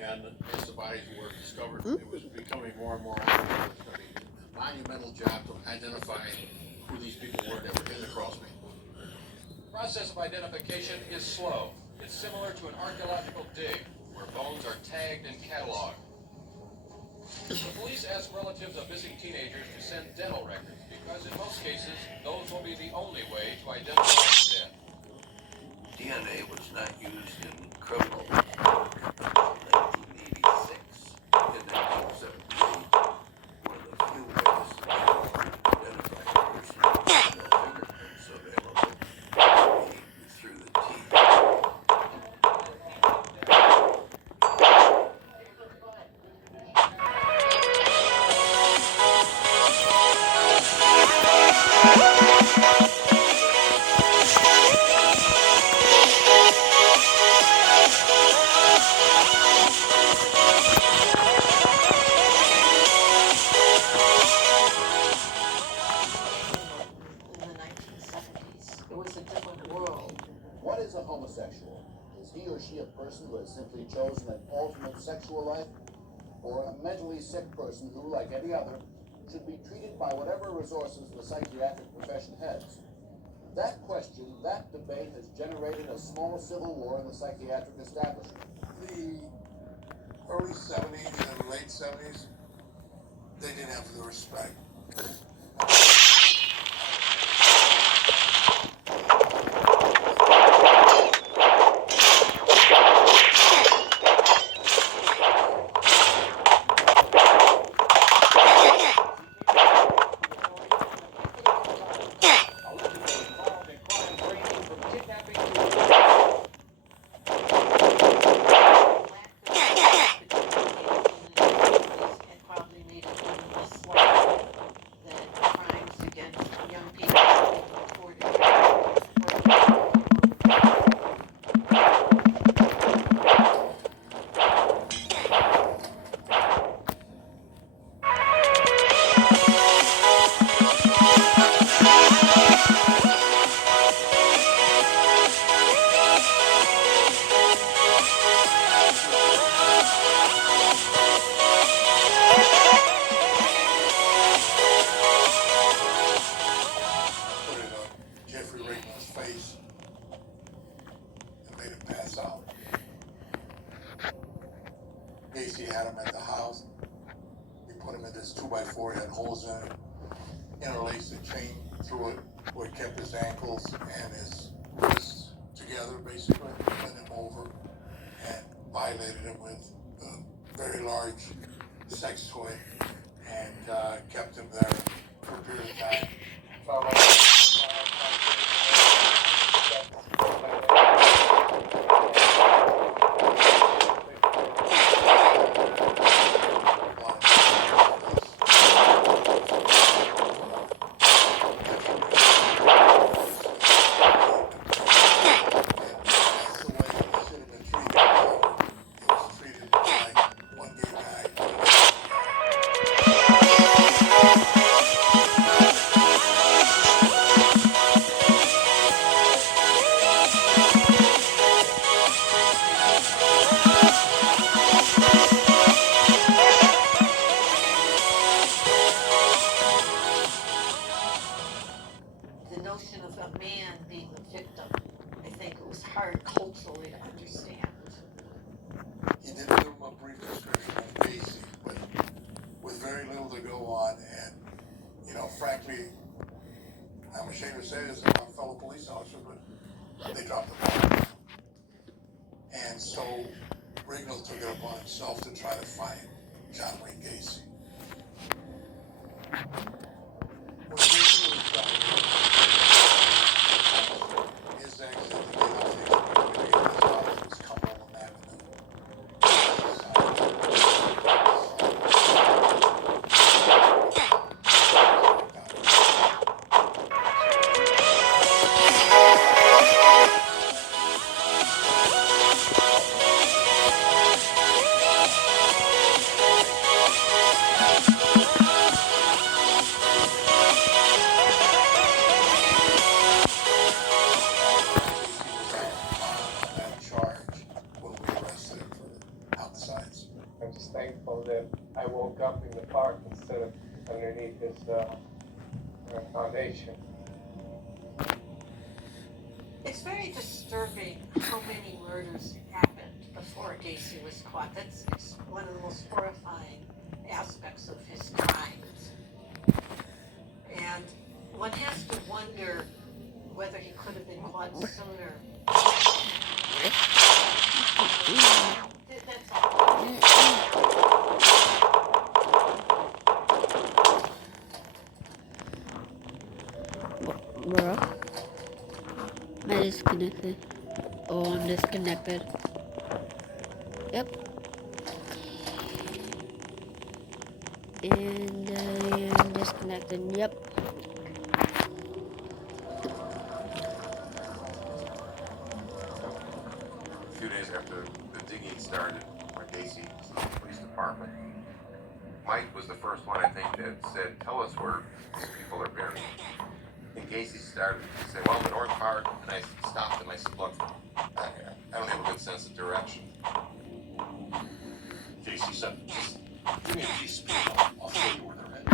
And as the bodies were discovered, it was becoming more and more obvious it was going to be a monumental job to identify who these people were that were in the crawl space. The process of identification is slow. It's similar to an archaeological dig, where bones are tagged and cataloged. The police ask relatives of missing teenagers to send dental records, because in most cases, those will be the only way to identify the dead. DNA was not used in criminal in 1986. In 1978, one of the few ways to identify a person was the fingerprints available through the teeth. In the 1970s, it was a different world. What is a homosexual? Is he or she a person who has simply chosen an alternate sexual life? Or a mentally sick person who, like any other, should be treated by whatever resources the psychiatric profession has? That question, that debate has generated a small civil war in the psychiatric establishment. The early 70s and late 70s, they didn't have the respect. Put it on Jeffrey Rignall's face and made him pass out. Gacy had him at the house. He put him in this 2x4, he had holes in it, interlaced a chain through it where it kept his ankles and his wrists together, basically, bent him over and violated him with a very large sex toy and kept him there for a period of time. Found out The notion of a man being the victim, I think it was hard culturally to understand. he did give him a brief description of Gacy, but with very little to go on, and, you know, frankly, I'm ashamed to say this to my fellow police officers, but they dropped the ball. And so Rignall took it upon himself to try to find John Wayne Gacy. When Gacy was diagnosed, his exit to the United States was Cumberland Avenue. thankful that I woke up in the park instead of underneath his foundation. It's very disturbing how many murders happened before Gacy was caught. It's one of the most horrifying aspects of his crimes. And one has to wonder whether he could have been caught sooner. That's all. Bro, am I disconnected? Oh, I'm disconnected. Yep. And I am disconnected. Yep. A few days after the digging started for Gacy Police Department, Mike was the first one, I think, that said, tell us where these people are buried. And Gacy started to say, well, the north part, and I stopped and I said, look, I don't have a good sense of direction. Casey said, just give me a piece of paper, I'll show you where they're at.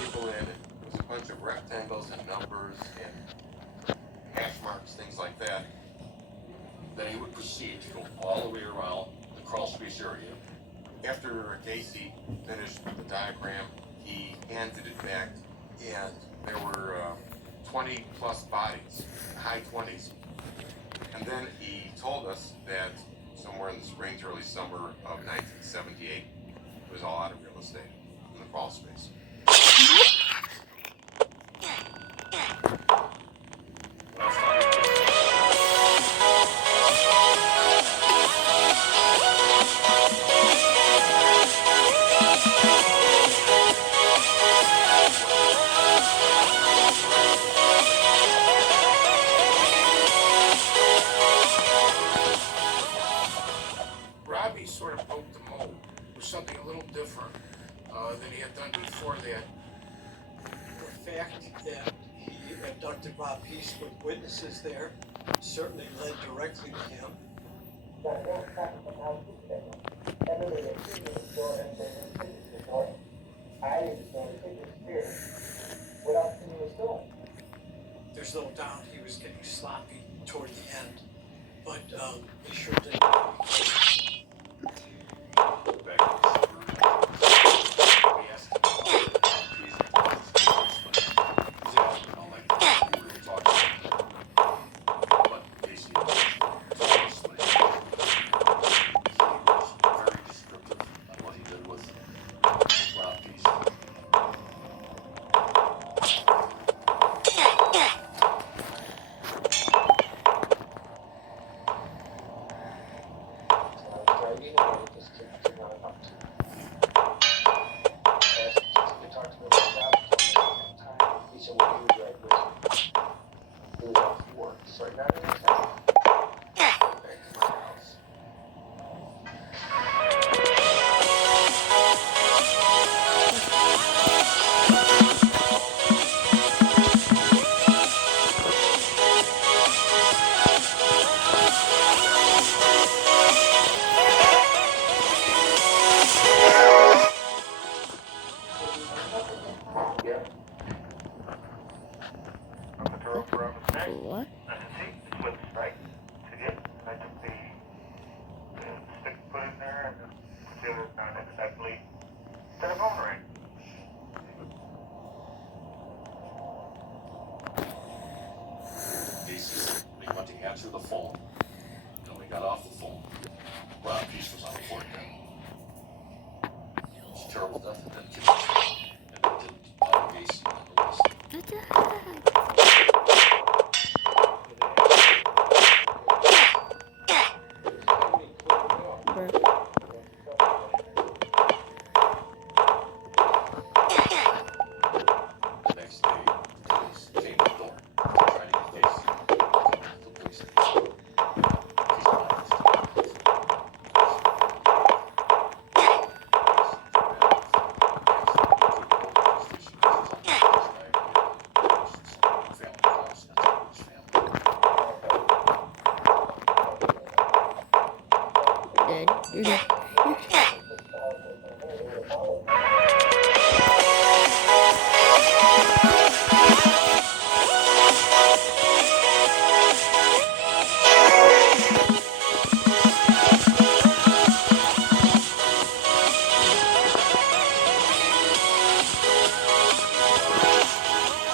People in it. It was a bunch of rectangles and numbers and hash marks, things like that. Then he would proceed to go all the way around the crawl space area. After Gacy finished the diagram, he handed it back, and there were 20 plus bodies, high 20s. And then he told us that somewhere in the spring to early summer of 1978, it was all out of real estate in the crawl space. Robbie sort of broke the mold with something a little different than he had done before that. The fact that he abducted Bob Peace with witnesses there certainly led directly to him. There's no doubt he was getting sloppy toward the end, but he sure did. What? Gacy, we went to answer the phone. Then we got off the phone. Rob Peace was on the floor again. It's a terrible death and then killed. And then did Gacy and the rest. The next day, the police came to the door, trying to get Gacy. The police You're dead.